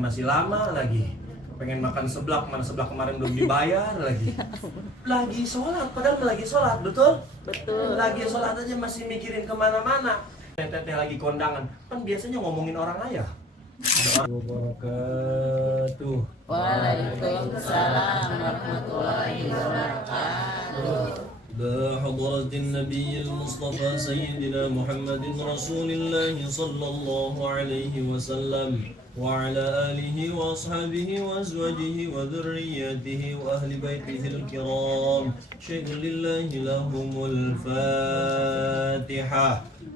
masih lama lagi. Pengen makan seblak, mana seblak kemarin belum dibayar lagi. Lagi sholat, padahal lagi sholat, betul? Betul. Lagi sholat aja masih mikirin kemana-mana. Teteh lagi kondangan, kan biasanya ngomongin orang ayah. Wabarakatuh. Waalaikumsalam warahmatullahi wabarakatuh. بحضرة النبي المصطفى سيدنا محمد رسول الله صلى الله عليه وسلم وعلى آله وأصحابه وأزواجه وذرياته وأهل بيته الكرام شهد لله لهم الفاتحة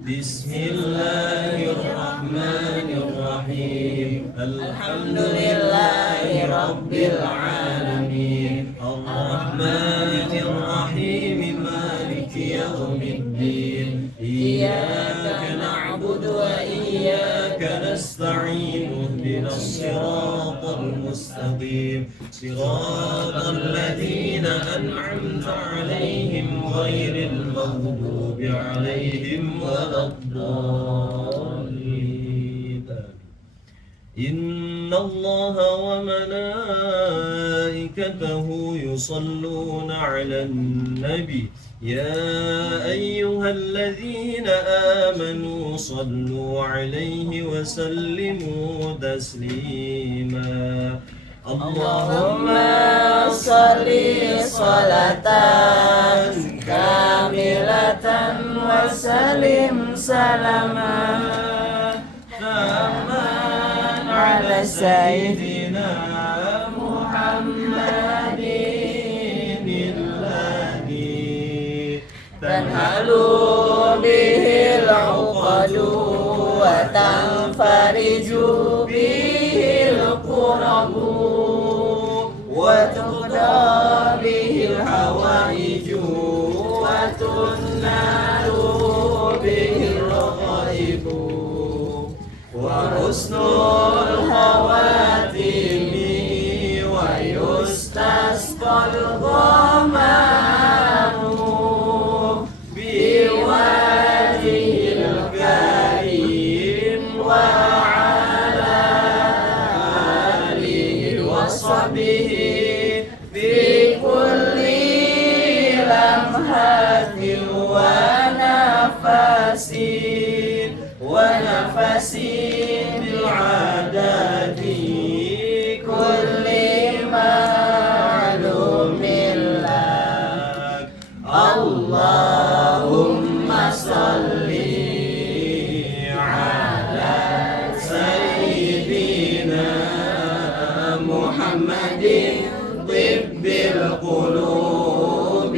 بسم الله الرحمن الرحيم الحمد لله رب العالمين الرحمن الرحيم مالك يوم الدين إياك نعبد وإياك نستعين اهدنا الصراط المستقيم صراط الذين أنعمت عليهم غير المغضوب عليهم ولا الضالين إن الله وملائكته يصلون على النبي يا أيها الذين آمنوا صلوا عليه وسلموا تسليما اللهم صل صلاة كاملة وسلم سلاما تاما على سيدنا محمد الذي تنهل به العقد وتنفرج به الكرب وتقضى به الحوائج وتنال به الرغائب وحسن الخواتم ويستسقى الغمام بوجهه الكريم وعلى آله وصحبه في كل لمحة ونفس بالعدد كل معلوم لك اللهم صل على سيدنا محمد طب القلوب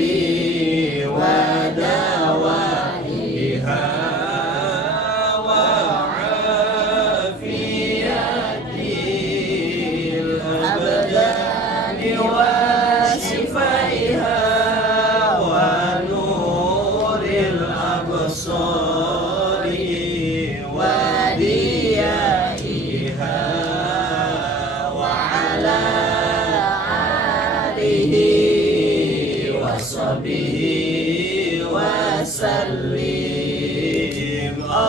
ودوائها وشفائها ونور الأبصار وديائها وعلى آله وصحبه وسلم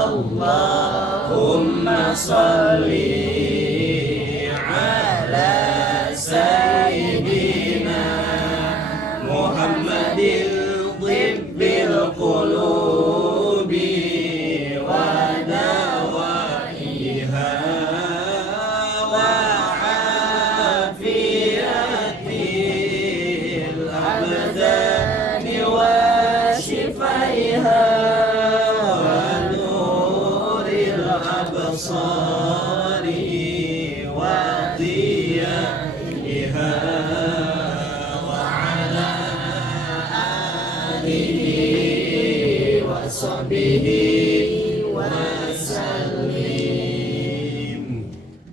اللهم صل على سيدنا محمد طب القلوب ودوائها وعافية الأبدان وشفائها ونور الأبصار وضيائها وعلى آله وصحبه وسلم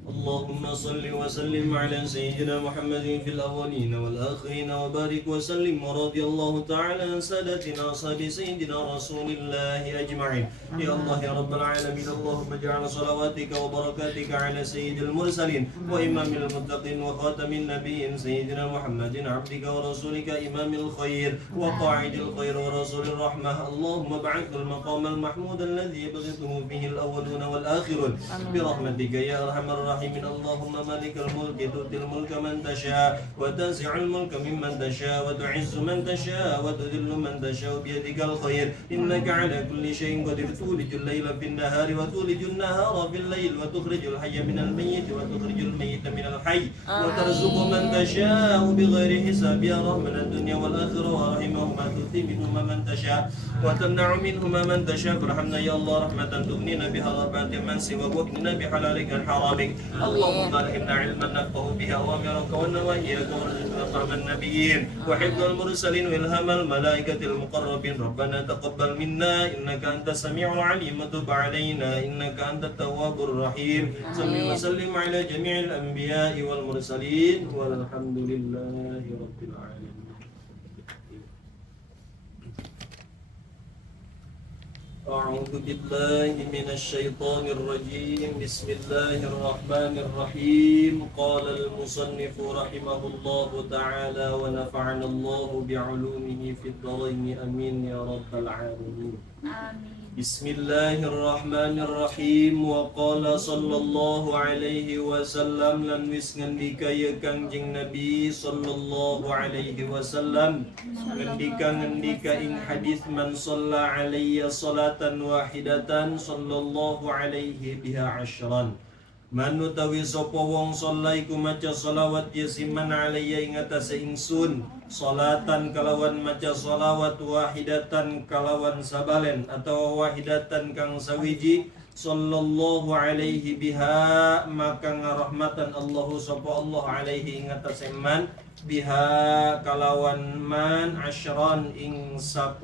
اللهم صل وسلم على سيدنا محمد في الأولين والآخرين وبارك وسلم ورضي الله تعالى عن سادتنا أصحاب سيدنا رسول الله أجمعين يا الله يا رب العالمين اللهم اجعل صلواتك وبركاتك على سيد المرسلين وإمام المتقين وخاتم النبيين سيدنا محمد عبدك ورسولك إمام الخير وقاعد الخير ورسول الرحمة اللهم ابعث المقام المحمود الذي يبغضه به الأولون والآخرون برحمتك يا أرحم الراحمين اللهم اللهم مالك الملك تؤتي الملك من تشاء وتنزع الملك ممن تشاء وتعز من تشاء وتذل من تشاء بيدك الخير إنك على كل شيء قدير تولج الليل في النهار وتولج النهار في الليل وتخرج الحي من الميت وتخرج الميت من الحي وترزق من تشاء بغير حساب يا رحمن الدنيا والآخرة ورحمهما تؤتي منهما من تشاء وتمنع منهما من تشاء ارحمنا يا الله رحمة تغنينا بها رحمة من سواك واكننا بحلالك عن حرامك اللهم ألهمنا علما نفقه به أوامرك ونواهيك وارزقنا فهم النبيين وحفظ المرسلين وإلهام الملائكة المقربين ربنا تقبل منا إنك أنت السميع العليم وتب علينا إنك أنت التواب الرحيم صل وسلم على جميع الأنبياء والمرسلين والحمد لله رب العالمين. أعوذ بالله من الشيطان الرجيم بسم الله الرحمن الرحيم قال المصنف رحمه الله تعالى ونفعنا الله بعلومه في الدارين أمين يا رب العالمين. بسم الله الرحمن الرحيم وقال صلى الله عليه وسلم lan wis ngendika ya Kangjeng Nabi sallallahu alaihi wasallam ngendika ing hadis man shalla alayya salatan wahidatan sallallahu alaihi biha asyran man utawi sapa wong sallaiku maca selawat yasiman alayya ing atase ingsun salatan kalawan maca selawat wahidatan kalawan sabalen atau wahidatan kang sawiji sallallahu alaihi biha maka ngarahmatan Allahu sapa Allah alaihi ing atase man biha kalawan man asyran ing 10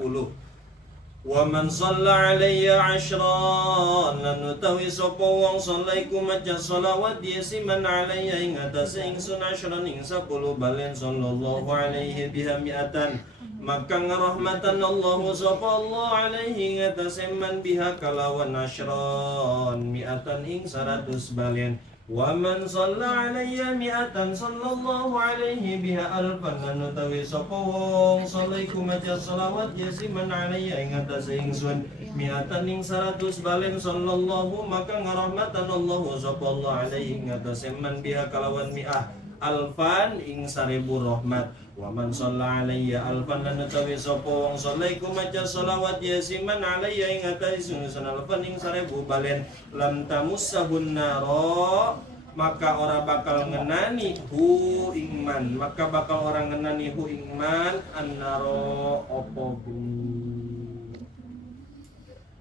wa man shalla alayya asyran lan utawi sapa wong sallaiku maca selawat yasiman alayya ing atase ingsun asyran ing 10 balen sallallahu alaihi biha mi'atan maka ngarahmatan Allah sapa Allah alaihi ing atase man biha kalawan asyran mi'atan ing 100 balen wa man shalla alayya mi'atan sallallahu alaihi biha alfan lan utawi sapa wong sallaiku maca selawat yasiman alayya ing atase ingsun mi'atan ing 100 balen sallallahu maka ngarahmatan Allah sapa Allah alaihi ing atase man biha kalawan mi'ah alfan ing 1000 rahmat wa man shalla alayya alfan lan utawi sapa wong sallaiku maca selawat yasiman alayya ing atase ingsun alfan ing 1000 balen lam tamussahun naro maka ora bakal ngenani hu ingman maka bakal orang ngenani hu ingman annaro opo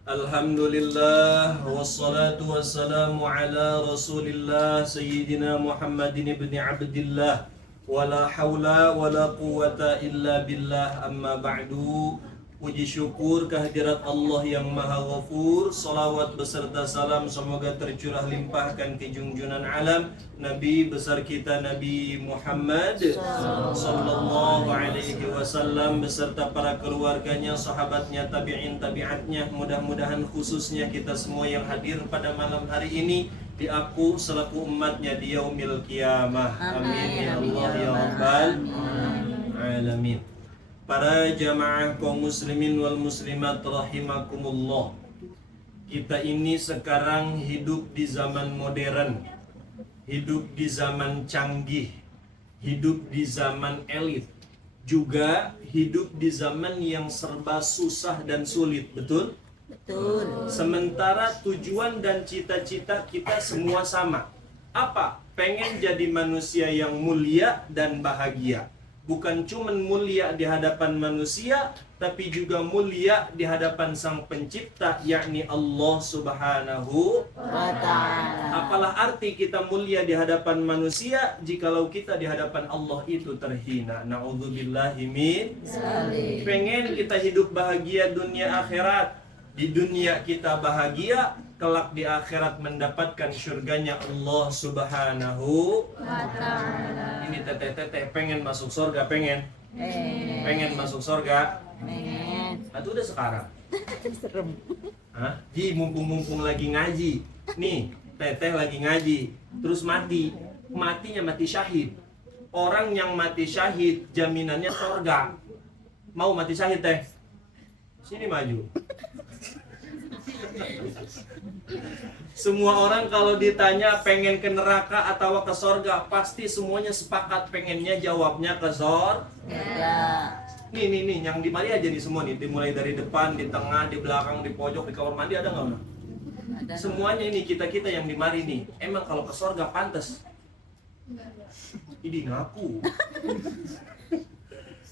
Alhamdulillah wassalatu wassalamu ala rasulillah sayyidina Muhammadin ibn Abdillah wala hawla wala quwata illa billah amma ba'du. Puji syukur kehadirat Allah yang Maha Ghafur. Salawat beserta salam semoga tercurah limpahkan ke junjungan alam Nabi besar kita Nabi Muhammad sallallahu alaihi wasallam beserta para keluarganya, sahabatnya, tabi'in, tabi'atnya. Mudah-mudahan khususnya kita semua yang hadir pada malam hari ini diaku selaku umatnya di yaumil qiyamah. Amin ya Allah ya rabbal alamin. Para jamaah kaum muslimin wal muslimat rahimakumullah. Kita ini sekarang hidup di zaman modern, hidup di zaman canggih, hidup di zaman elit, juga hidup di zaman yang serba susah dan sulit, betul? Betul. Sementara tujuan dan cita-cita kita semua sama. Apa? Pengen jadi manusia yang mulia dan bahagia. Bukan cuma mulia di hadapan manusia, tapi juga mulia di hadapan Sang Pencipta, yakni Allah Subhanahu wa ta'ala. Apalah arti kita mulia di hadapan manusia jikalau kita di hadapan Allah itu terhina. Na'udzubillahi min dzalik. Pengen kita hidup bahagia dunia akhirat. Di dunia kita bahagia, kelak di akhirat mendapatkan surganya Allah Subhanahu wa ta'ala. Ini teteh-teteh pengen masuk surga, pengen masuk surga, atau udah sekarang? Serem. Hah? Ji, mumpung lagi ngaji. Nih, teteh lagi ngaji, terus matinya mati syahid. Orang yang mati syahid jaminannya surga. Mau mati syahid teh? Sini maju. Semua orang kalau ditanya pengen ke neraka atau ke sorga, pasti semuanya sepakat pengennya jawabnya ke sorga. Ya. Nih, yang di mari aja nih semua nih, dimulai dari depan, di tengah, di belakang, di pojok, di kamar mandi ada nggak? Ada. Semuanya ini kita yang di mari nih, emang kalau ke sorga pantas? Ini ngaku.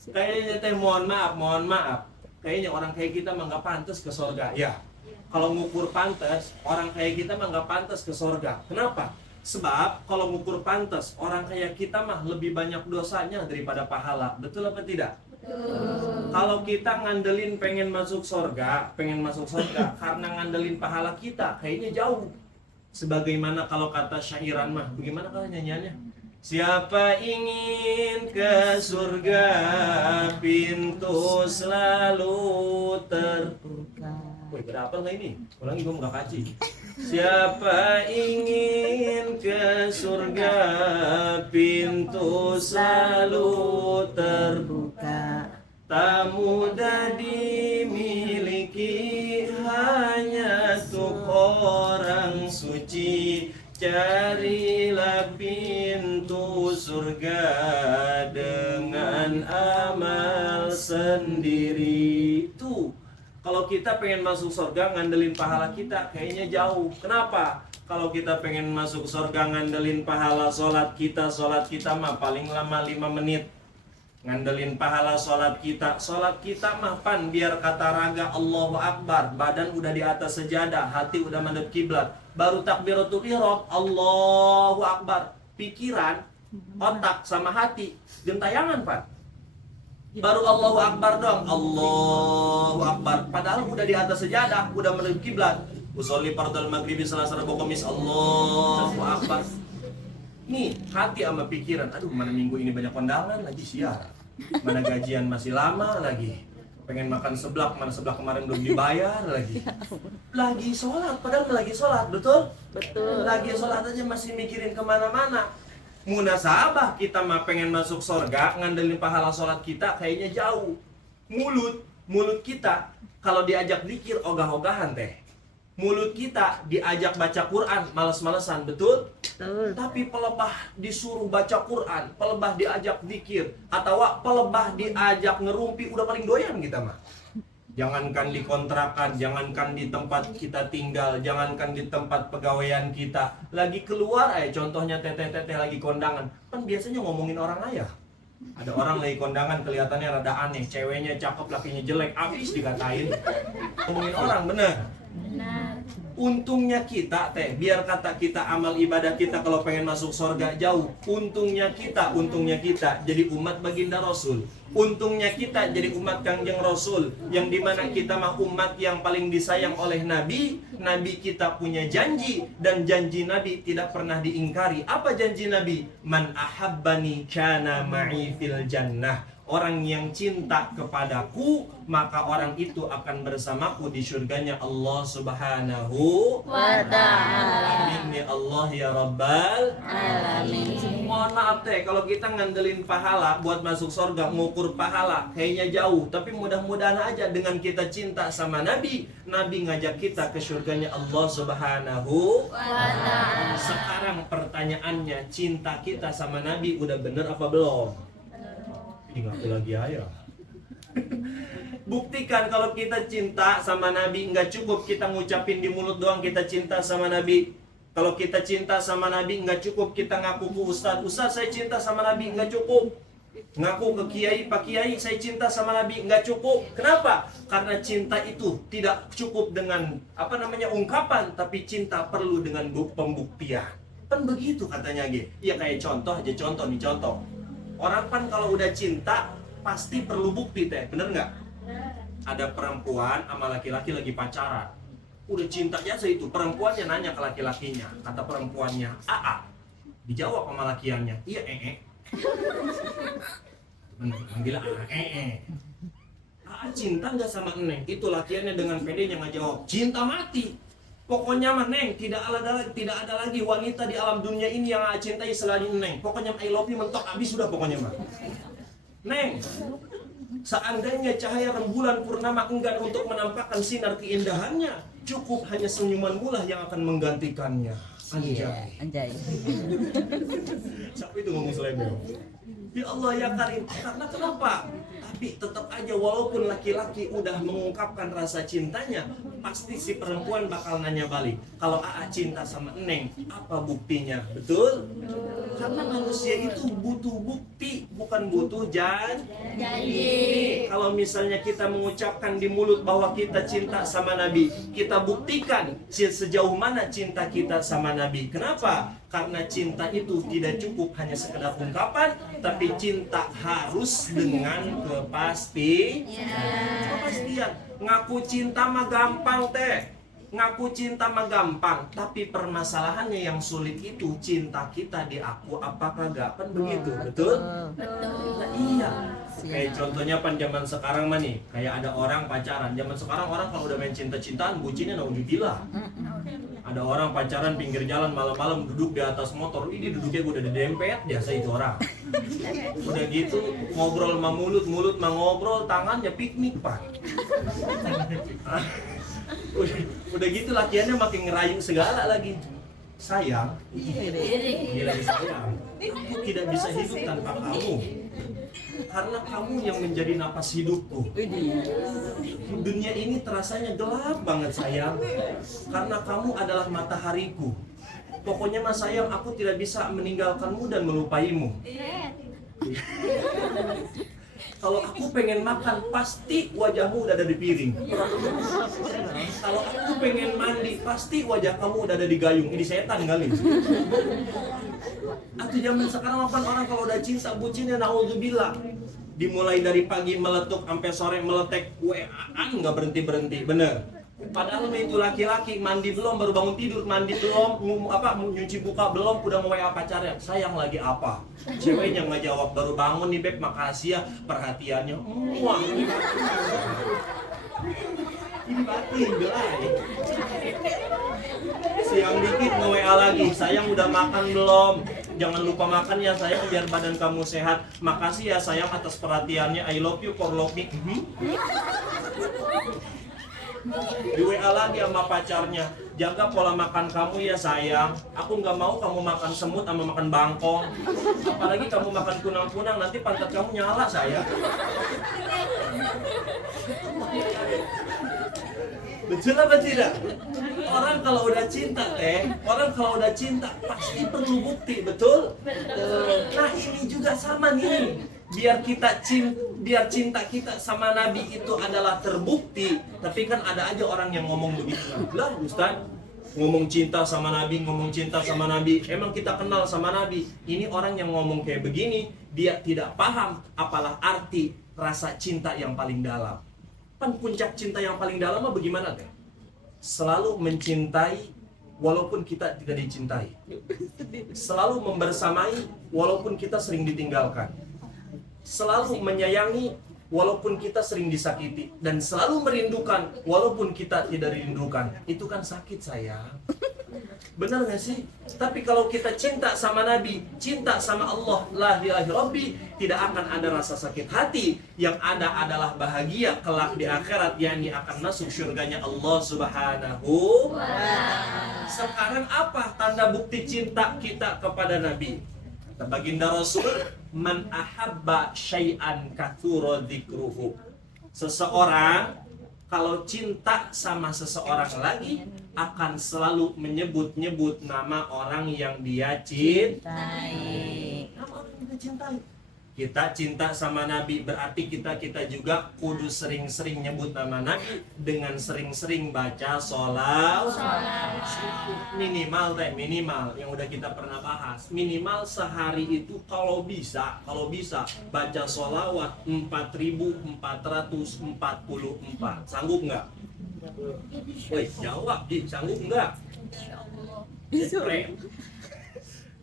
Kayaknya teh mohon maaf. Kayaknya orang kayak kita mah nggak pantas ke sorga. Ya. Kalau ngukur pantas, orang kayak kita mah nggak pantas ke sorga. Kenapa? Sebab kalau ngukur pantas, orang kayak kita mah lebih banyak dosanya daripada pahala. Betul apa tidak? Betul. Kalau kita ngandelin pengen masuk sorga karena ngandelin pahala kita, kayaknya jauh. Sebagaimana kalau kata syairan mah, bagaimana kalau nyanyiannya? Siapa ingin ke surga, pintu selalu terbuka. Woi, pada apa nggak ini? Ulangi, gue nggak kaji. Siapa ingin ke surga, pintu selalu terbuka. Tak mudah dimiliki, hanya untuk orang suci. Carilah pintu surga dengan amal sendiri. Tuh, kalau kita pengen masuk surga ngandelin pahala kita, kayaknya jauh. Kenapa? Kalau kita pengen masuk surga ngandelin pahala sholat kita mah paling lama 5 menit. Ngandelin pahala sholat kita mah pan biar kata raga Allahu Akbar, badan udah di atas sejadah, hati udah madep kiblat, baru takbiratul ihram Allahu Akbar, pikiran, otak sama hati gentayangan pan, baru Allahu Akbar dong, Allahu Akbar, padahal udah di atas sejadah, udah madep kiblat, usolli fardal maghribi Selasa Rabu Kamis, Allahu Akbar. Nih hati sama pikiran, aduh mana minggu ini banyak kondangan lagi siar, mana gajian masih lama lagi, pengen makan seblak, mana seblak kemarin belum dibayar lagi sholat, padahal lagi sholat, betul? Betul. Lagi sholat aja masih mikirin kemana-mana. Munasabah kita mah pengen masuk surga, ngandelin pahala sholat kita kayaknya jauh. Mulut kita kalau diajak zikir ogah-ogahan teh. Mulut kita diajak baca Quran, males-malesan, betul? Betul. Tapi pelebah disuruh baca Quran, pelebah diajak zikir, atau pelebah diajak ngerumpi, udah paling doyan kita mah. Jangankan di kontrakan, jangankan di tempat kita tinggal, jangankan di tempat pegawaian kita. Lagi keluar contohnya teteh-teteh lagi kondangan. Kan biasanya ngomongin orang ayah. Ada orang lagi kondangan kelihatannya rada aneh, ceweknya cakep, lakinya jelek, habis dikatain. Ngomongin orang, bener. Untungnya kita biar kata kita amal ibadah kita kalau pengen masuk surga jauh. Untungnya kita jadi umat baginda Rasul. Untungnya kita jadi umat Kangjeng Rasul, yang dimana kita mah umat yang paling disayang oleh Nabi. Nabi kita punya janji, dan janji Nabi tidak pernah diingkari. Apa janji Nabi? Man ahabbani kana ma'i fil jannah. Orang yang cinta kepadaku, maka orang itu akan bersamaku di surganya Allah Subhanahu wa ta'ala. Amin ya Allah ya Rabbal Alamin. Mohon maaf kalau kita ngandelin pahala buat masuk surga, ngukur pahala kayaknya jauh. Tapi mudah-mudahan aja dengan kita cinta sama Nabi, Nabi ngajak kita ke surganya Allah Subhanahu wa ta'ala. Sekarang pertanyaannya, cinta kita sama Nabi udah bener apa belum? Ngaku lagi ayah. Buktikan kalau kita cinta sama Nabi, nggak cukup kita ngucapin di mulut doang kita cinta sama Nabi. Kalau kita cinta sama Nabi, nggak cukup kita ngaku ke Ustaz saya cinta sama Nabi, nggak cukup. Ngaku ke Kiai, Pak Kiai saya cinta sama Nabi, nggak cukup. Kenapa? Karena cinta itu tidak cukup dengan ungkapan, tapi cinta perlu dengan pembuktian. Kan begitu katanya ya kayak contoh. Orang kan kalau udah cinta pasti perlu bukti bener nggak? Ada perempuan sama laki-laki lagi pacaran, udah cinta aja itu, perempuannya nanya ke laki-lakinya, kata perempuannya, dijawab sama lakiannya, iya manggil cinta nggak sama Neng? Itu lakiannya dengan pedenya nggak jawab, cinta mati. Pokoknya mah Neng, tidak ada lagi wanita di alam dunia ini yang cintai selain Neng. Pokoknya I love you mentok habis sudah pokoknya mah. Neng, seandainya cahaya rembulan purnama enggan untuk menampakkan sinar keindahannya, Cukup hanya senyumanmu lah yang akan menggantikannya. Anjay. Anjay. Siapa itu ngomong selebel? Ya Allah ya Karim. Karena kenapa? Tapi tetap aja walaupun laki-laki udah mengungkapkan rasa cintanya, pasti si perempuan bakal nanya balik. Kalau Aa cinta sama Neng, apa buktinya? Betul? Karena manusia itu butuh bukti, bukan butuh janji. Kalau misalnya kita mengucapkan di mulut bahwa kita cinta sama Nabi, kita buktikan sejauh mana cinta kita sama Nabi. Kenapa? Karena cinta itu tidak cukup hanya sekedar ungkapan, tapi cinta harus dengan kepastian. Ngaku cinta mah gampang teh. Ngaku cinta mah gampang, tapi permasalahannya yang sulit itu cinta kita diaku apa kagak, kan begitu, betul? Nah, iya. Kayak contohnya pan zaman sekarang mah nih, kayak ada orang pacaran. Zaman sekarang orang kalau udah main cinta-cintaan, bucinnya naudzubillah. Ada orang pacaran pinggir jalan malam-malam duduk di atas motor, ini duduknya udah dempet, biasa itu orang. Udah gitu ngobrol sama mulut mah ngobrol, tangannya piknik pak. Udah gitu lakiannya makin ngerayu segala lagi. Sayang, gila sayang, aku tidak bisa hidup tanpa kamu. Karena kamu yang menjadi napas hidupku. Dunia ini terasanya gelap banget sayang. Karena kamu adalah matahariku. Pokoknya mas sayang, aku tidak bisa meninggalkanmu dan melupaimu. Kalau aku pengen makan, pasti wajahmu udah ada di piring. Kalau aku pengen mandi, pasti wajah kamu udah ada di gayung. Ini setan kali. Atau zaman sekarang apa orang kalau udah cinta bucinnya naudzubillah. Dimulai dari pagi meletuk sampai sore meletek, WA-an nggak berhenti, bener. Padahal itu laki-laki mandi belum, baru bangun tidur, mandi belum, nyuci muka belum, udah mau WA pacarnya. Sayang lagi apa? Ceweknya nggak jawab, baru bangun nih beb, makasih ya perhatiannya. Wah, ini batin belai. Siang dikit nge-WA lagi, sayang udah makan belum? Jangan lupa makan ya sayang biar badan kamu sehat. Makasih ya sayang atas perhatiannya, I love you for love me. Di WA lagi sama pacarnya, jaga pola makan kamu ya sayang. Aku nggak mau kamu makan semut sama makan bangkong. Apalagi kamu makan kunang-kunang, nanti pantat kamu nyala sayang. Betul apa tidak? Orang kalau udah cinta orang kalau udah cinta pasti perlu bukti, betul? Nah ini juga sama nih. Biar cinta kita sama Nabi itu adalah terbukti, tapi kan ada aja orang yang ngomong begitu. Lah Ustaz, ngomong cinta sama Nabi, emang kita kenal sama Nabi. Ini orang yang ngomong kayak begini, dia tidak paham apalah arti rasa cinta yang paling dalam. Kan puncak cinta yang paling dalam mah bagaimana teh? Selalu mencintai walaupun kita tidak dicintai. Selalu membersamai walaupun kita sering ditinggalkan. Selalu menyayangi walaupun kita sering disakiti, dan selalu merindukan walaupun kita tidak dirindukan. Itu kan sakit sayang. Benar gak sih? Tapi kalau kita cinta sama Nabi, cinta sama Allah, la ilaha rabbi, tidak akan ada rasa sakit hati. Yang ada adalah bahagia kelak di akhirat, yakni akan masuk surganya Allah Subhanahu wa ta'ala. Sekarang apa tanda bukti cinta kita kepada Nabi? Baginda Rasul, man ahabba syai'an katsura dzikruhu. Seseorang kalau cinta sama seseorang lagi akan selalu menyebut-nyebut nama orang yang dia cintai. Nama orang yang dia cintai. Kita cinta sama Nabi, berarti kita juga kudu sering-sering nyebut nama Nabi dengan sering-sering baca sholawat. Minimal yang udah kita pernah bahas, minimal sehari itu kalau bisa baca sholawat 4444. Sanggup nggak? Woi, jawab, sanggup nggak?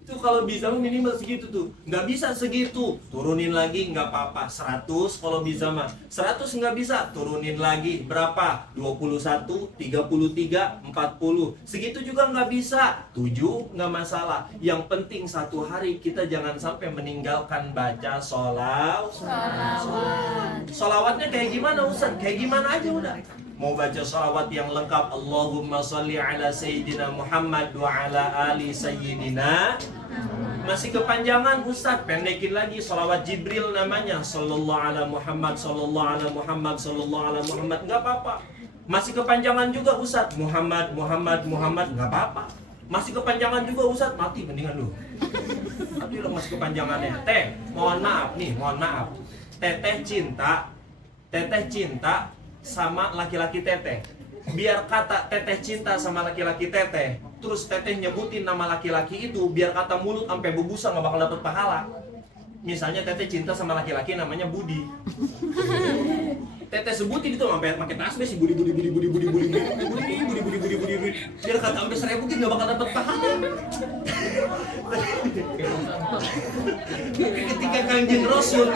Itu kalau bisa minimal segitu tuh. Nggak bisa segitu, turunin lagi nggak apa-apa. 100 kalau bisa mah. 100 nggak bisa, turunin lagi. Berapa? 21, 33, 40. Segitu juga nggak bisa. 7 nggak masalah. Yang penting satu hari kita jangan sampai meninggalkan baca sholawat. Sholawatnya kayak gimana Ustaz? Kayak gimana aja udah. mau baca salawat yang lengkap, Allahumma sholli ala Sayyidina Muhammad wa ala ali Sayyidina, masih kepanjangan Ustaz, pendekin lagi salawat Jibril namanya, sallallahu ala Muhammad, sallallahu ala Muhammad, sallallahu ala Muhammad, nggak apa-apa. Masih kepanjangan juga Ustaz, Muhammad, Muhammad, Muhammad, nggak apa-apa. Masih kepanjangan juga Ustaz, mati mendingan lu. Tapi lo masih kepanjangannya. Teh, mohon maaf nih, mohon maaf. Teteh cinta sama laki-laki teteh. Biar kata teteh cinta sama laki-laki teteh, terus teteh nyebutin nama laki-laki itu, biar kata mulut sampai berbusa nggak bakal dapet pahala. Misalnya teteh cinta sama laki-laki namanya Budi. Teteh sebutin itu sampai pakai tasbih si Budi. Biar kata sampai 1000 nggak bakal dapet pahala. Tapi ketika Kanjeng Rasul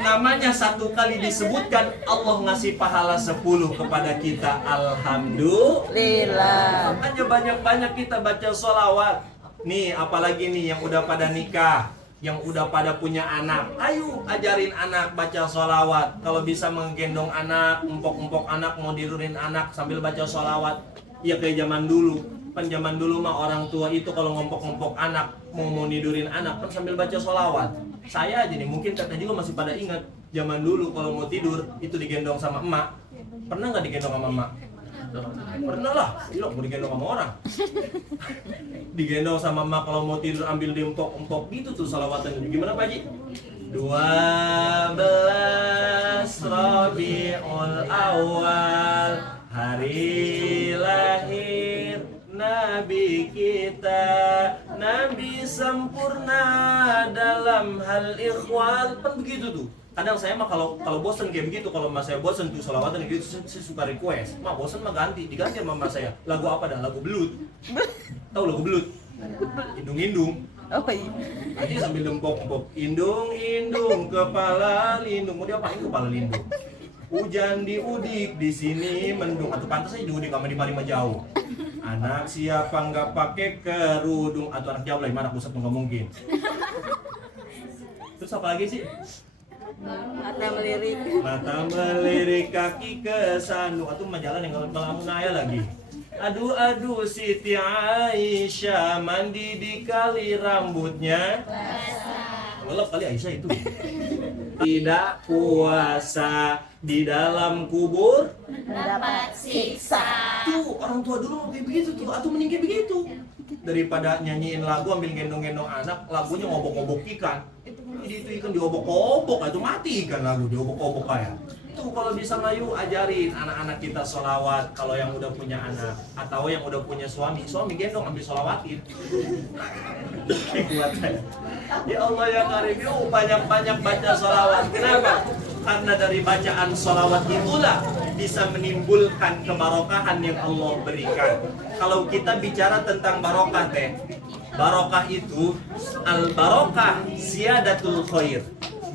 namanya satu kali disebutkan, Allah ngasih pahala 10 kepada kita. Alhamdulillah. Makanya banyak-banyak kita baca sholawat. Nih apalagi nih yang udah pada nikah, yang udah pada punya anak, ayo ajarin anak baca sholawat. Kalau bisa menggendong anak, empok-empok anak, mau tidurin anak sambil baca sholawat. Ya kayak zaman dulu. Kan zaman dulu mah orang tua itu kalau ngompok-ngompok anak, mau nidurin anak kan sambil baca sholawat. Saya aja nih, mungkin teteh juga masih pada ingat zaman dulu kalau mau tidur itu digendong sama emak. Pernah nggak digendong sama emak? Pernah lah, ilok mau digendong sama orang. Digendong sama emak kalau mau tidur, ambil diempok-empok gitu tuh sholawatan. Gimana Pak Haji? 12 Rabiul Awal, hari lahir Nabi kita, Nabi sempurna dalam hal ikhwal. Kan begitu tuh. Kadang saya mah kalau bosen kayak begitu, kalau mas saya bosen tuh sholawatan gitu, saya suka request. Mah bosen mah diganti sama mas saya. Lagu apa dah? Lagu belut. Tahu lagu belut? Indung-indung. Oh iya. Nanti sambil dempok-dempok. Indung-indung kepala lindung. Mau diapain kepala lindung? Hujan diudik di sini mendung. Atau pantas aja diudik sama di Marima jauh. Anak siapa nggak pakai kerudung? Atau anak jauh lah, mana pusat nggak mungkin. Terus apa lagi sih? Mata melirik kaki ke sandu. Atau majalah yang ngelamun ayah lagi. Aduh Siti Aisyah mandi di kali rambutnya ngelap kali Aisyah itu. Tidak puasa di dalam kubur mendapat siksa. Tuh orang tua dulu kayak begitu tuh, atau mending kayak begitu. Daripada nyanyiin lagu ambil gendong-gendong anak, lagunya ngobok-ngobok ikan. Jadi itu ikan diobok-obok, itu mati ikan lagu diobok-obok kayak. Tuh kalau bisa Mayu ajarin anak-anak kita sholawat kalau yang udah punya anak, atau yang udah punya suami gendong ambil sholawatin. Kuat saya. Ya Allah ya Karim, yuk banyak-banyak baca sholawat. Kenapa? Karena dari bacaan sholawat itulah bisa menimbulkan kebarokahan yang Allah berikan. Kalau kita bicara tentang barokah teh, barokah itu al-barokah ziyadatul khair.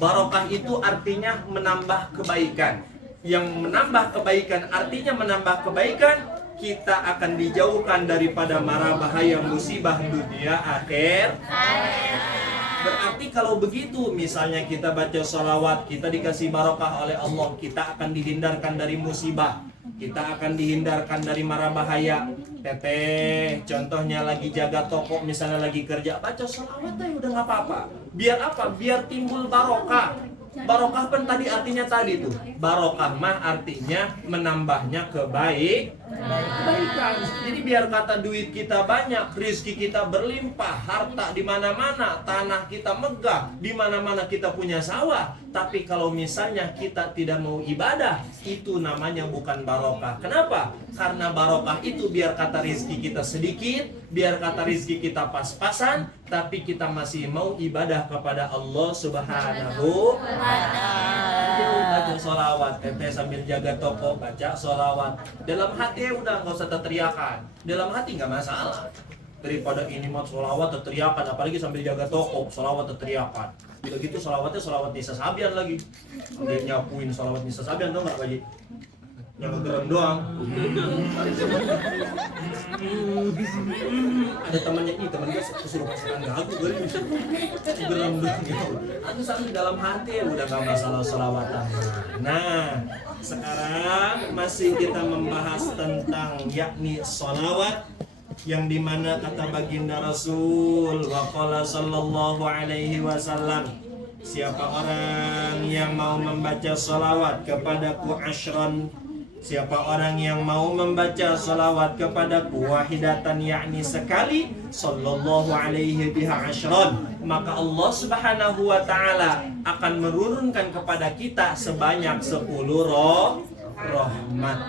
Barokah itu artinya menambah kebaikan. Yang menambah kebaikan artinya menambah kebaikan, kita akan dijauhkan daripada mara bahaya musibah dunia akhir. Berarti kalau begitu, misalnya kita baca sholawat, kita dikasih barokah oleh Allah, kita akan dihindarkan dari musibah, kita akan dihindarkan dari mara bahaya. Teteh, contohnya lagi jaga toko, misalnya lagi kerja, baca sholawat aja udah nggak apa-apa. Biar apa? Biar timbul barokah. Barokah kan tadi artinya tadi tuh. Barokah mah artinya menambahnya kebaikan. Jadi biar kata duit kita banyak, rezeki kita berlimpah, harta di mana-mana, tanah kita megah, di mana-mana kita punya sawah. Tapi kalau misalnya kita tidak mau ibadah, itu namanya bukan barokah. Kenapa? Karena barokah itu biar kata rezeki kita sedikit, biar kata rezeki kita pas-pasan, tapi kita masih mau ibadah kepada Allah Subhanahu wa Ta'ala. Baca sholawat, teteh sambil jaga toko, baca sholawat. Dalam hati udah nggak usah teriakan. Dalam hati nggak masalah. Daripada ini mah sholawat teriakan, apalagi sambil jaga toko, sholawat teriakan. Bila gitu sholawatnya sholawat Nisa Sabian lagi. Dia nyapuin sholawat Nisa Sabian, tau nggak Pak Haji? yang geram doang. Ada temannya ini, teman gue kesuruh pasukan gagu kali, geram doang gitu. Aku sampai dalam hati udah gak masalah selawatan. Nah, sekarang masih kita membahas tentang yakni sholawat, yang dimana kata baginda Rasul waqala sallallahu alaihi wasallam, siapa orang yang mau membaca sholawat kepadaku asyran, siapa orang yang mau membaca sholawat kepadaku wahidatan yakni sekali, sallallahu alaihi biha asyran, maka Allah subhanahu wa ta'ala akan menurunkan kepada kita sebanyak 10 rahmat.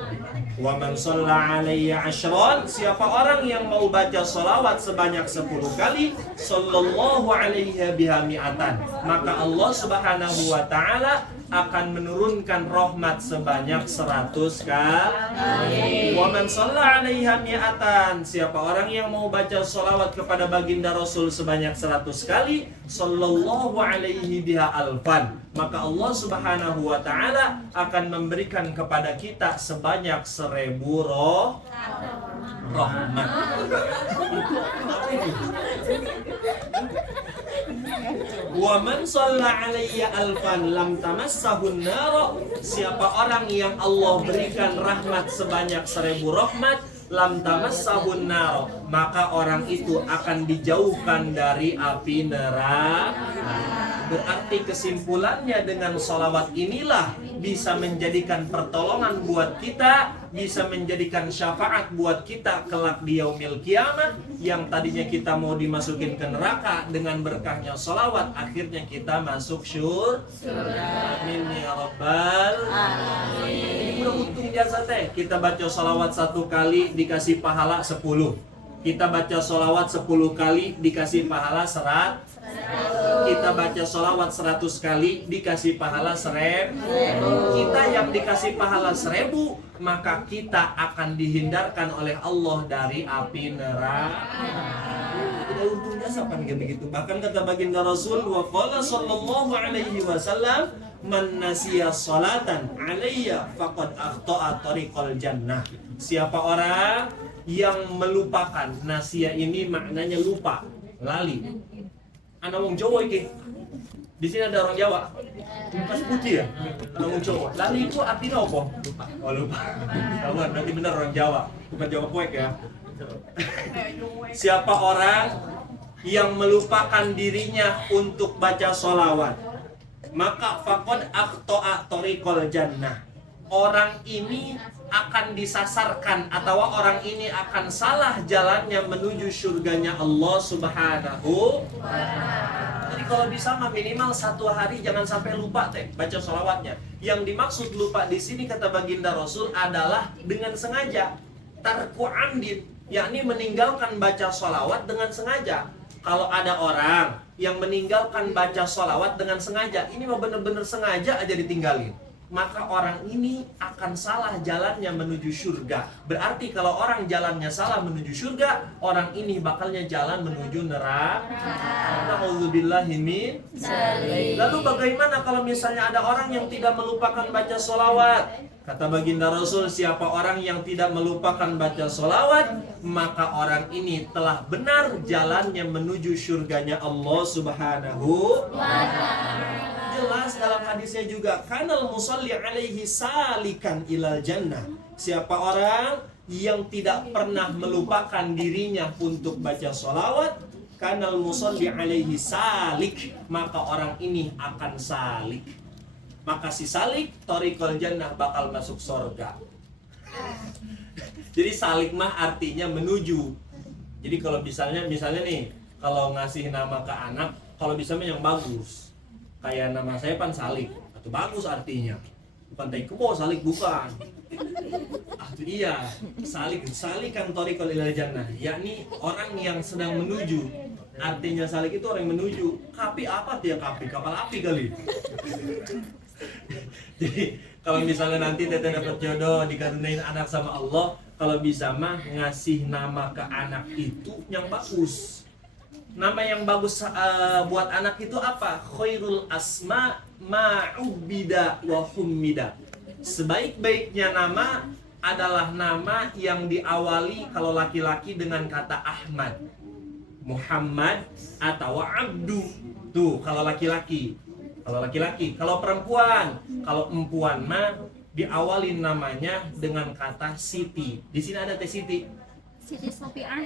Wa man shalla alayya asyran, siapa orang yang mau baca sholawat sebanyak 10 kali, sallallahu alaihi biha mi'atan, maka Allah subhanahu wa ta'ala akan menurunkan rahmat sebanyak 100 kali. Wa man shalla alaiha mi'atan, siapa orang yang mau baca sholawat kepada baginda Rasul sebanyak 100 kali, sallallahu alaihi biha alfan, maka Allah subhanahu wa ta'ala akan memberikan kepada kita sebanyak 1000 rahmat. Wa man shalla alayya alfan lam tamassahun nar, siapa orang yang Allah berikan rahmat sebanyak 1000 rahmat, lam tamassahun nar, maka orang itu akan dijauhkan dari api neraka. Berarti kesimpulannya dengan sholawat inilah bisa menjadikan pertolongan buat kita, bisa menjadikan syafaat buat kita kelak di yaumil kiamat. Yang tadinya kita mau dimasukin ke neraka, dengan berkahnya sholawat akhirnya kita masuk surga. Amin ya rabbal alamin. Ini udah untung jasa teh. Kita baca sholawat 1 kali dikasih pahala 10. Kita baca sholawat 10 kali dikasih pahala 100. Kita baca sholawat 100 kali dikasih pahala 1000. Kita yang dikasih pahala 1000, maka kita akan dihindarkan oleh Allah dari api neraka. Udah untung jasa kan kayak begitu. Bahkan kata baginda Rasul wa qala sallallahu alaihi wasallam, man nasiya sholatan alayya faqad akhta'a tariqal jannah. Siapa orang yang melupakan, nasiya ini maknanya lupa, lali. Anak wong Jawa iki. Di sini ada orang Jawa. Pas putih ya. Anak wong Jawa. Lali itu artinya apa? Lupa. Oh lupa. Tahuan nanti benar orang Jawa. Bukan Jawa poek ya. Siapa orang yang melupakan dirinya untuk baca sholawat, maka faqad akhta'a tariqal jannah. Orang ini akan disasarkan atau orang ini akan salah jalannya menuju surganya Allah subhanahu wa ta'ala. Jadi kalau bisa mah minimal 1 hari jangan sampai lupa teh baca sholawatnya. Yang dimaksud lupa di sini kata baginda Rasul adalah dengan sengaja, tarku amdin, yakni meninggalkan baca sholawat dengan sengaja. Kalau ada orang yang meninggalkan baca sholawat dengan sengaja, ini mah bener-bener sengaja aja ditinggalin, maka orang ini akan salah jalannya menuju surga. Berarti kalau orang jalannya salah menuju surga, orang ini bakalnya jalan menuju neraka. Na'udzubillahi min dzalik. Lalu bagaimana kalau misalnya ada orang yang tidak melupakan baca sholawat? Kata baginda Rasul, siapa orang yang tidak melupakan baca sholawat, maka orang ini telah benar jalannya menuju surganya Allah subhanahu wa ta'ala. Jelas dalam hadisnya juga, kanal musalli alaihi salikan ilal jannah. Siapa orang yang tidak pernah melupakan dirinya untuk baca sholawat, kanal musalli alaihi salik, maka orang ini akan salik. Maka si salik thariqal jannah, bakal masuk surga. Jadi salik mah artinya menuju. Jadi kalau misalnya nih, kalau ngasih nama ke anak, kalau bisa yang bagus. Kayak nama saya Pan Salik, atau bagus artinya. Bukan tai kebo salik, bukan. Itu iya, salik kan thariqal ilal jannah, yakni orang yang sedang menuju. Artinya salik itu orang yang menuju. Kapi apa dia kapi? Kapal api kali. Jadi kalau misalnya nanti teteh dapat jodoh, dikaruniain anak sama Allah, kalau bisa mah ngasih nama ke anak itu yang bagus. Nama yang bagus buat anak itu apa? Khairul asma ma'ubida wa hummida. Sebaik-baiknya nama adalah nama yang diawali kalau laki-laki dengan kata Ahmad, Muhammad, atau Abdu. Tuh kalau laki-laki. Kalau perempuan, kalau empuan mah diawali namanya dengan kata Siti. Di sini ada Teh Siti. Siti Sofian.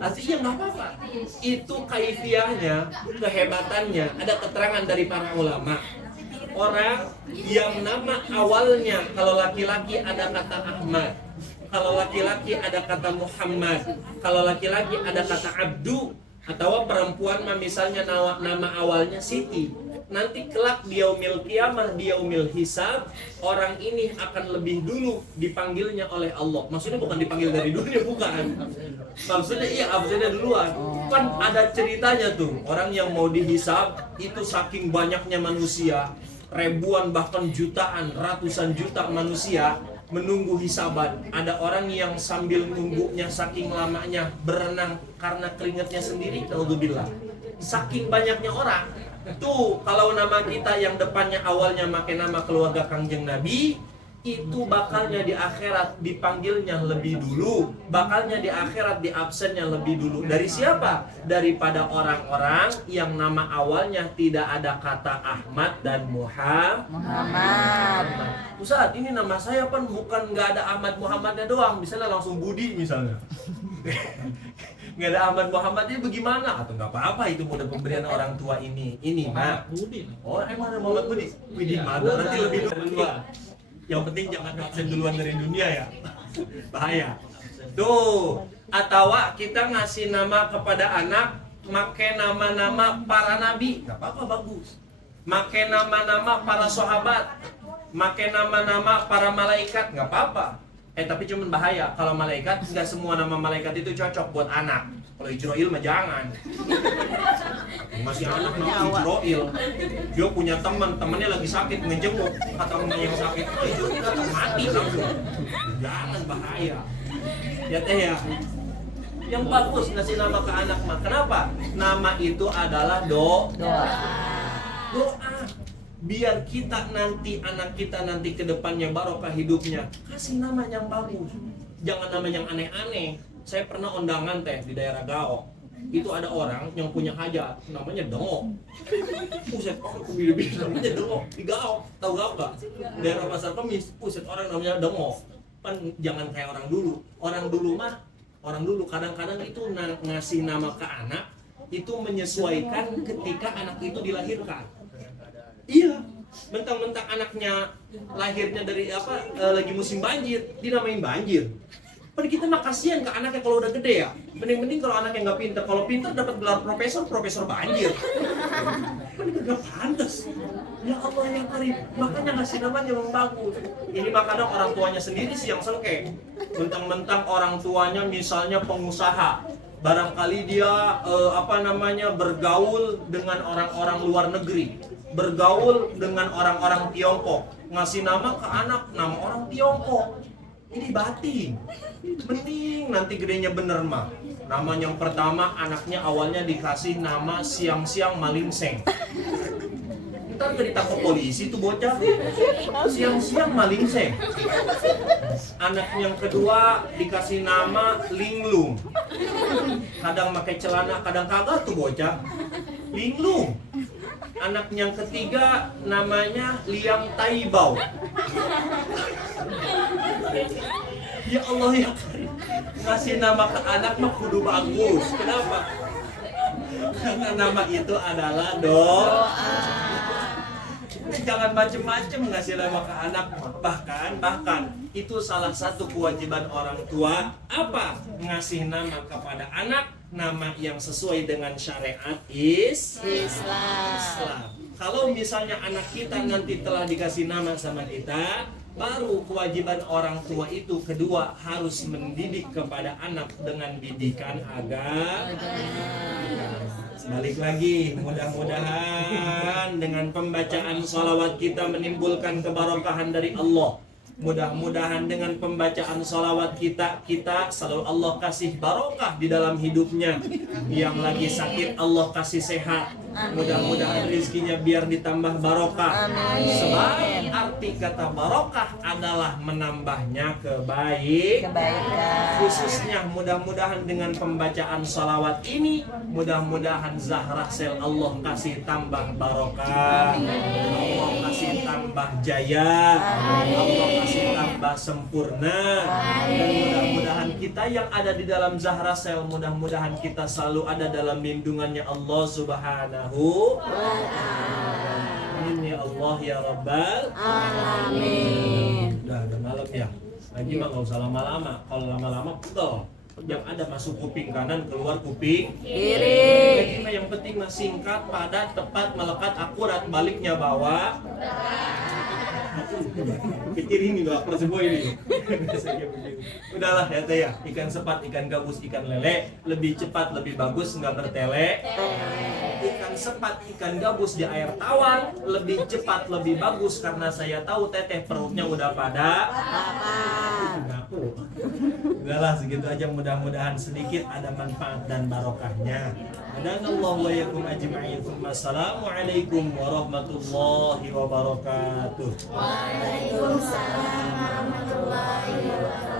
Artinya nggak apa-apa. Itu kaifiahnya, kehebatannya. Ada keterangan dari para ulama. Orang yang nama awalnya kalau laki-laki ada kata Ahmad, kalau laki-laki ada kata Muhammad, kalau laki-laki ada kata Abdu, atau perempuan mah misalnya nama awalnya Siti. Nanti kelak di yaumil qiyamah, di yaumil hisab, orang ini akan lebih dulu dipanggilnya oleh Allah. Maksudnya bukan dipanggil dari dunia, bukan. Maksudnya iya, absennya duluan. Kan ada ceritanya tuh, orang yang mau dihisab itu saking banyaknya manusia, ribuan bahkan jutaan, ratusan juta manusia menunggu hisaban. Ada orang yang sambil nunggunya saking lamanya berenang karena keringatnya sendiri, naudzubillah. Saking banyaknya orang. Tuh kalau nama kita yang depannya awalnya pakai nama keluarga Kangjeng Nabi, itu bakalnya di akhirat dipanggilnya lebih dulu, bakalnya di akhirat di absennya lebih dulu. Dari siapa? Daripada orang-orang yang nama awalnya tidak ada kata Ahmad dan Muhammad. Ustaz, ini nama saya kan bukan nggak ada Ahmad Muhammadnya doang, misalnya langsung Budi misalnya. Nggak ada Ahmad Muhammadnya bagaimana? Atau nggak apa-apa, itu mudah pemberian orang tua ini mah. Oh emang ada Muhammad Budi? Widih mah berarti lebih dulu. Yang penting jangan absen duluan dari dunia ya. Bahaya. Tuh, atau kita ngasih nama kepada anak make nama-nama para nabi, nggak apa-apa, bagus. Make nama-nama para sahabat, make nama-nama para malaikat, nggak apa-apa. Tapi cuman bahaya kalau malaikat, nggak semua nama malaikat itu cocok buat anak. Kalau Ijroil mah jangan. Masih anak namanya Ijroil. Dia punya temannya lagi sakit, ngejenguk. Kata temannya yang sakit, Ijroil datang mati langsung. Jangan, bahaya. Ya teh ya. Yang bagus ngasih nama ke anak mah. Kenapa? Nama itu adalah doa. Biar kita nanti, anak kita nanti ke depannya barokah hidupnya. Kasih nama yang bagus. Jangan nama yang aneh-aneh. Saya pernah undangan teh di daerah Gaok. Itu ada orang yang punya hajat, namanya Dengok. Puset, orang kebili-bili namanya Dengok di Gaok. Tahu Gaok gak? Daerah Pasar Kemis, puset orang namanya Dengok. Kan jangan kayak orang dulu. Orang dulu kadang-kadang itu ngasih nama ke anak itu menyesuaikan ketika anak itu dilahirkan. Iya, mentang-mentang anaknya lahirnya dari lagi musim banjir, dinamain banjir. Padahal kita mah kasihan ke anaknya kalau udah gede ya. Mending kalau anaknya nggak pintar, kalau pintar dapat gelar profesor banjir. Padahal nggak pantas. Ya Allah yang karim, makanya ngasih namanya yang bagus. Ini mah kadang orang tuanya sendiri sih yang selke. Mentang-mentang orang tuanya misalnya pengusaha, barangkali dia bergaul dengan orang-orang luar negeri, bergaul dengan orang-orang Tiongkok, ngasih nama ke anak nama orang Tiongkok. Ini batin. Mending nanti gedenya bener mah. Nama yang pertama anaknya awalnya dikasih nama siang-siang malingseng. Ntar ditangkap polisi tuh bocah. Siang-siang malingseng. Anak yang kedua dikasih nama linglung. Kadang pakai celana, kadang kagak tuh bocah. Linglung. Anak yang ketiga namanya Liang Taibau. Ya Allah ya karim, ngasih nama ke anak mah kudu bagus. Kenapa? Karena nama itu adalah doa. Jangan macem-macem ngasih nama ke anak. Bahkan itu salah satu kewajiban orang tua. Apa? Ngasih nama kepada anak, nama yang sesuai dengan syariat Islam. Kalau misalnya anak kita nanti telah dikasih nama sama kita, baru kewajiban orang tua itu kedua harus mendidik kepada anak dengan didikan agama. Balik lagi, mudah-mudahan dengan pembacaan salawat kita menimbulkan kebarokahan dari Allah. Mudah-mudahan dengan pembacaan salawat kita selalu Allah kasih barokah di dalam hidupnya. Yang lagi sakit Allah kasih sehat, Mudah-mudahan rezekinya biar ditambah barokah. Amin. Sebab arti kata barokah adalah menambahnya Kebaikan. khususnya mudah-mudahan dengan pembacaan salawat ini, mudah-mudahan Zahra Sel Allah kasih tambah barokah, Allah kasih tambah jaya, Allah kasih tambah sempurna, dan mudah-mudahan kita yang ada di dalam Zahra Sel, mudah-mudahan kita selalu ada dalam lindungannya Allah Subhanahu wa ta'ala. Amin ya Allah ya Rabbal Amin. Udah malam ya. Lagi mah nggak usah lama-lama. Kalau lama-lama betul. Yang ada masuk kuping kanan, keluar kuping Kiri. Jadi mah yang penting mah singkat, padat, tepat, melekat, akurat. Baliknya bawah. Kecil ini loh, apa semua ini. Udahlah ya teh ya. Ikan sepat, ikan gabus, ikan lele lebih cepat, lebih bagus, nggak bertele. Ikan sepat, ikan gabus di air tawar lebih cepat, lebih bagus karena saya tahu teteh perutnya udah pada. Udahlah segitu aja, mudah-mudahan sedikit ada manfaat dan barokahnya. Hadanallahu wa iyyakum ajma'in. Wassalamualaikum warahmatullahi wabarakatuh. Waalaikumsalam warahmatullahi wabarakatuh.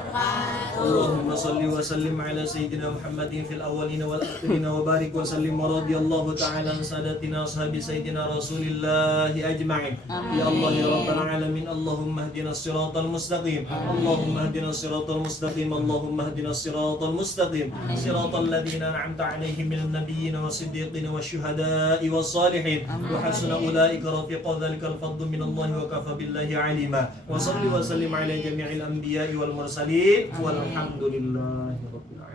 اللهم صل وسلم على سيدنا محمد في الأولين والآخرين وبارك وسلم ورضي الله تعالى عن سادتنا أصحاب سيدنا رسول الله أجمعين. يا الله يا رب العالمين، اللهم اهدنا الصراط المستقيم، اللهم اهدنا الصراط المستقيم، اللهم اهدنا الصراط المستقيم، صراط الذين أنعمت عليهم من النبيين والصديقين والشهداء والصالحين وحسن أولئك رفيقا، ذلك الفضل من الله وكفى بالله عليما. وصل وسلم على جميع الأنبياء والمرسلين والحمد لله رب العالمين.